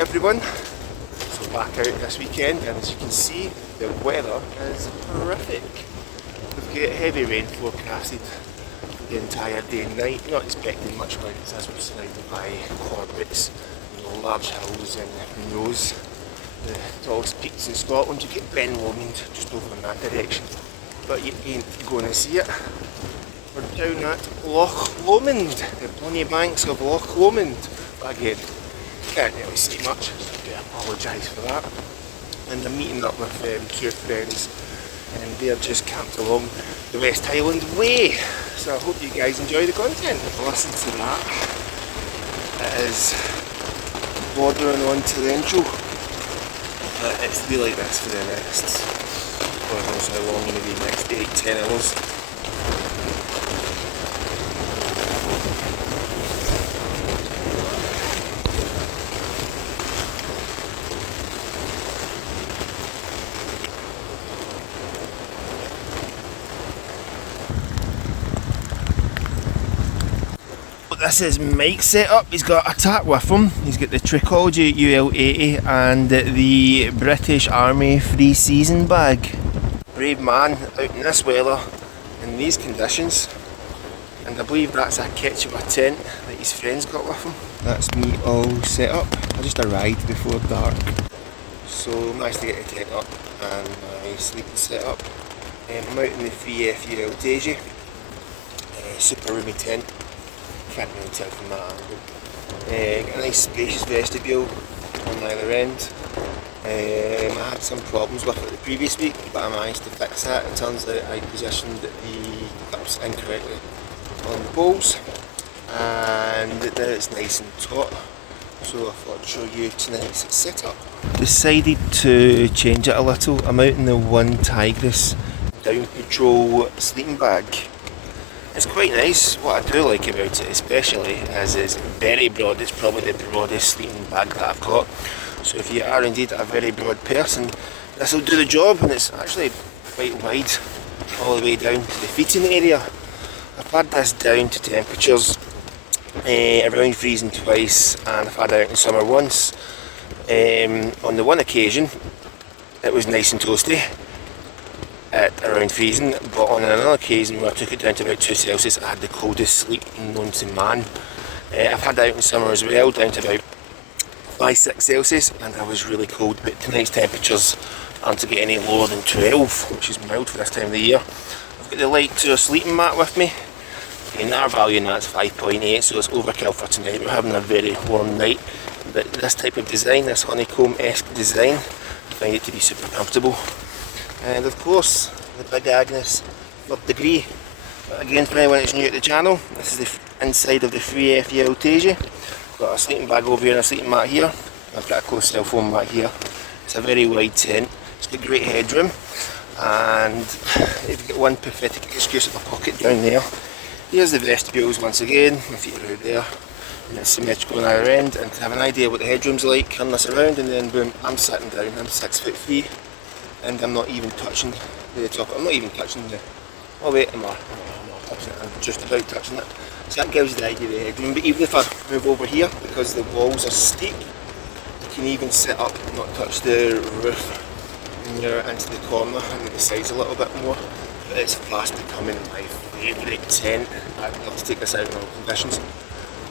Everyone, so back out this weekend, and as you can see, the weather is horrific. We've got heavy rain forecasted the entire day and night. Not expecting much winds as we're surrounded by corbettes, large hills and Knows. The tallest peaks in Scotland, you get Ben Lomond just over in that direction, but you ain't going to see it. We're down at Loch Lomond, the bonny banks of Loch Lomond. But again, can't really see much, so I do apologise for that. And I'm meeting up with two friends, and they're just camped along the West Highland Way. So I hope you guys enjoy the content. Listen to that. It is bordering on torrential, but it's really like this for the next, God knows how long, maybe next 8-10 hours. This is Mike's setup. He's got a tack with him. He's got the Trichology UL80 and the British Army free season bag. Brave man out in this weather, in these conditions. And I believe that's a Quechua tent that his friends got with him. That's me all set up. I just arrived before dark. So managed to get the tent up and my sleeping set up. I'm out in the 3FUL Teji. Super roomy tent. Can't really tell from that angle. A nice spacious vestibule on either end. I had some problems with it the previous week, but I managed to fix that. It turns out I positioned the cups incorrectly on the poles, and now it's nice and taut. So I thought I'd show you tonight's setup. Decided to change it a little. I'm out in the One Tigris Down Patrol sleeping bag. It's quite nice. What I do like about it especially is it's very broad. It's probably the broadest sleeping bag that I've got. So if you are indeed a very broad person, this will do the job, and it's actually quite wide all the way down to the feeting area. I've had this down to temperatures around freezing twice, and I've had it out in summer once. On the one occasion it was nice and toasty at around freezing, but on another occasion where I took it down to about 2 Celsius, I had the coldest sleep known to man. I've had that out in summer as well, down to about 5-6 Celsius, and I was really cold, but tonight's temperatures aren't to get any lower than 12, which is mild for this time of the year. I've got the light to a sleeping mat with me. In our value in that's 5.8, so it's overkill for tonight. We're having a very warm night, but this type of design, this honeycomb-esque design, I find it to be super comfortable. And of course, the big Agnes Third Degree. But again, for anyone that's new at the channel, this is the inside of the 3FUL Teji. Got a sleeping bag over here and a sleeping mat here. I've got a close cell phone mat here. It's a very wide tent. It's got great headroom, and you've got one pathetic excuse of a pocket down there. Here's the vestibules once again. My feet are out there, and it's symmetrical on either end. And to have an idea what the headroom's like, turn this around, and then boom, I'm sitting down. I'm 6'3", and I'm not even touching the top. I'm not even touching the. Oh wait, I'm not touching it. I'm just about touching it. So that gives you the idea of the headroom. But even if I move over here, because the walls are steep, you can even sit up and not touch the roof. And you're into the corner and the sides a little bit more. But it's fast becoming my favourite tent. I'd love to take this out in all conditions.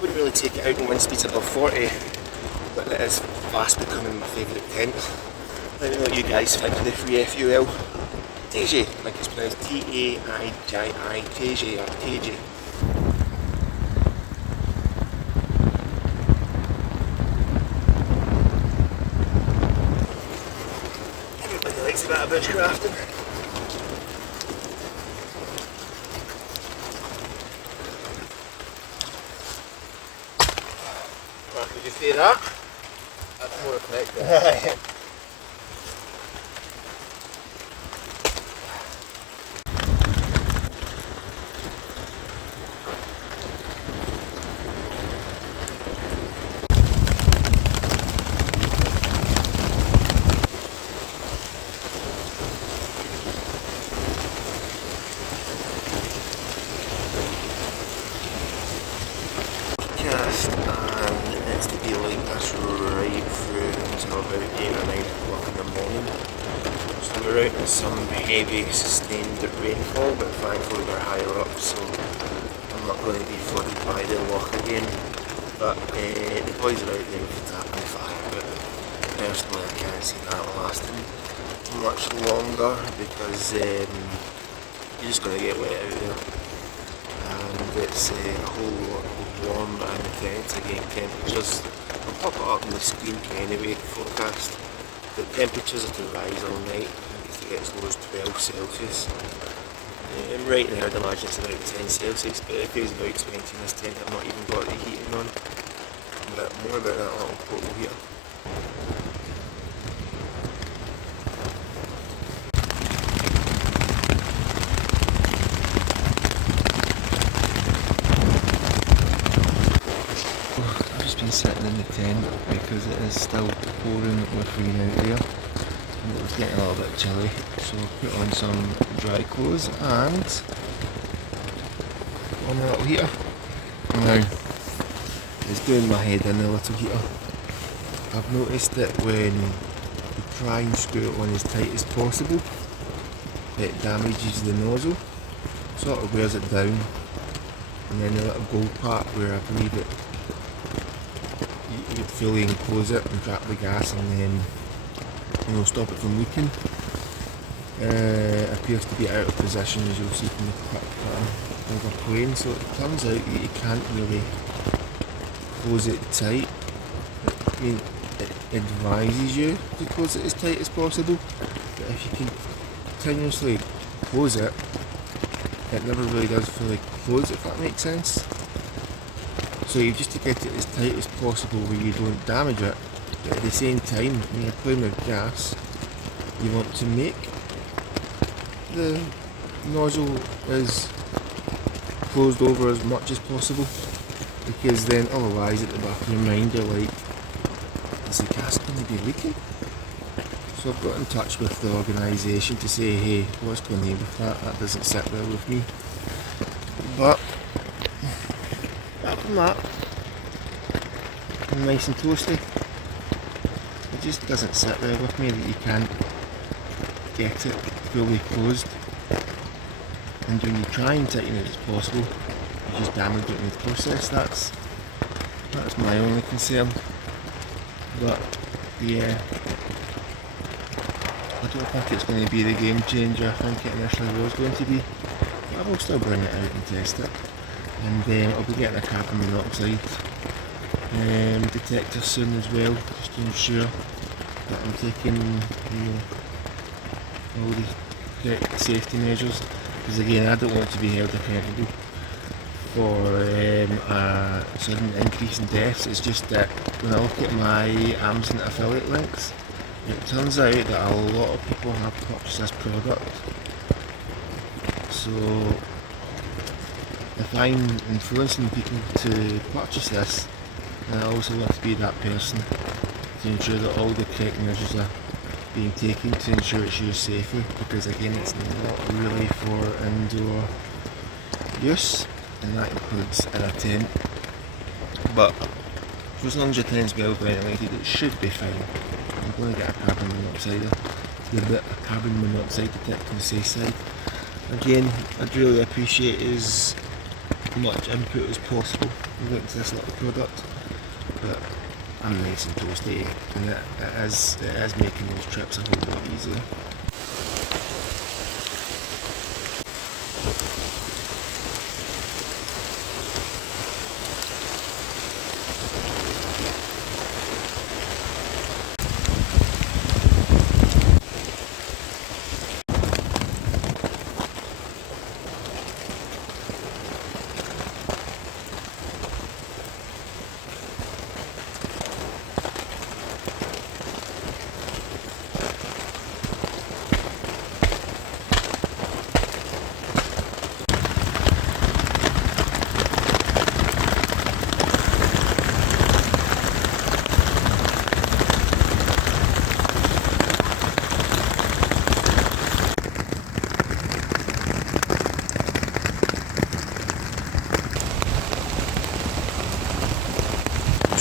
Wouldn't really take it out in wind speeds above 40, but it is fast becoming my favourite tent. Let me know what you guys think of the 3FUL Teji. I think it's pronounced T-A-I-J-I, Teji or Teji. Everybody likes a bit of bushcrafting. Would you say that? That's more effective. Cast, and it's to be like this right through until about 8 or 9 o'clock in the morning. So we're out in some heavy sustained rainfall, but thankfully we're higher up, so I'm not going to be flooded by the Loch again. But the boys are out there with the tap and fire, but personally I can't see that lasting much longer because you're just going to get wet out there. And it's a whole lot warmer and intense. Again, temperatures, I'll pop it up on the screen anyway, forecast, but temperatures are to rise all night. I think it's to get as low as 12 Celsius. And right now I'd imagine it's about 10 Celsius, but it feels about 20 in this tent. I've not even got the heating on. But more about that little portal here. Sitting in the tent because it is still pouring with rain out there and it was getting a little bit chilly, so I put on some dry clothes and on a little heater. Now it's doing my head in, the little heater. I've noticed that when you try and screw it on as tight as possible, it damages the nozzle, sort of wears it down, and then the little gold part where I believe it you fully enclose it and trap the gas and then stop it from leaking. Appears to be out of position, as you'll see from the pattern of a plane, so it turns out that you can't really close it tight. I mean, it advises you to close it as tight as possible, but if you continuously close it, it never really does fully close, if that makes sense. So you just to get it as tight as possible where you don't damage it, but at the same time when you're playing with gas, you want to make the nozzle as closed over as much as possible, because then otherwise at the back of your mind you're like, is the gas going to be leaking? So I've got in touch with the organisation to say, hey, what's going on with that? That doesn't sit well with me. But apart from that, I'm nice and toasty. It just doesn't sit well with me that you can't get it fully closed. And when you try and tighten it as possible, you just damage it in the process. That's my only concern. But yeah, I don't think it's going to be the game changer I think it initially was going to be. But I will still bring it out and test it. And I'll be getting a carbon monoxide detector soon as well, just to ensure that I'm taking all the correct safety measures. Because again, I don't want to be held accountable for a sudden increase in deaths. It's just that when I look at my Amazon affiliate links, it turns out that a lot of people have purchased this product. So if I'm influencing people to purchase this, then I also want to be that person to ensure that all the correct measures are being taken to ensure it's used safely, because again it's not really for indoor use, and that includes in a tent. But for as long as your tent's well ventilated, it should be fine. I'm going to get a carbon monoxide, a carbon monoxide detector on the safe side. Again, I'd really appreciate as much input as possible into this little product, but I'm nice and toasty, and it is making those trips a whole lot easier.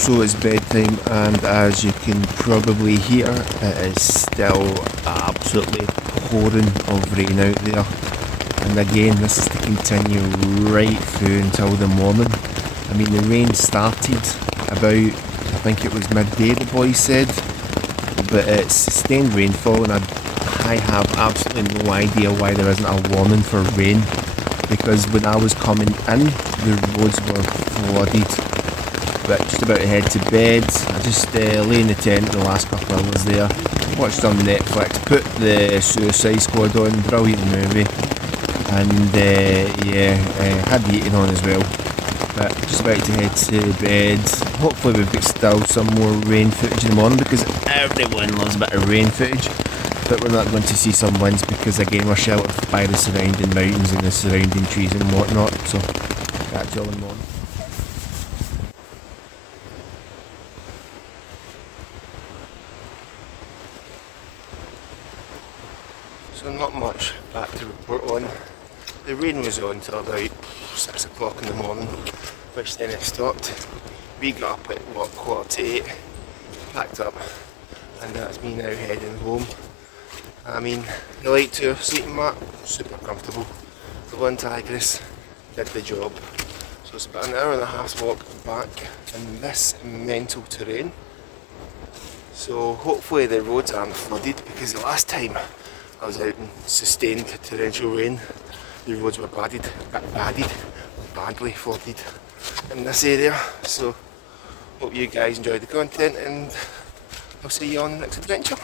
So it's bedtime, and as you can probably hear, it is still absolutely pouring of rain out there. And again, this is to continue right through until the morning. I mean, the rain started about, I think it was midday, the boys said, but it's sustained rainfall, and I have absolutely no idea why there isn't a warning for rain, because when I was coming in, the roads were flooded. But just about to head to bed. I just lay in the tent the last couple of hours there, watched on Netflix, put the Suicide Squad on, brilliant movie, and had the eating on as well. But just about to head to bed. Hopefully we've got still some more rain footage in the morning, because everyone loves a bit of rain footage. But we're not going to see some winds because again we're sheltered by the surrounding mountains and the surrounding trees and whatnot. So catch you all in the morning. So not much back to report on. The rain was on till about 6 o'clock in the morning, which then it stopped. We got up at 8:15, packed up, and that's me now heading home. I mean, the light tour sleeping mat, super comfortable. The one Tigris did the job. So it's about an hour and a half's walk back in this mental terrain. So hopefully the roads aren't flooded, because the last time I was out in sustained torrential rain, the roads were badly flooded in this area. So hope you guys enjoyed the content, and I'll see you on the next adventure.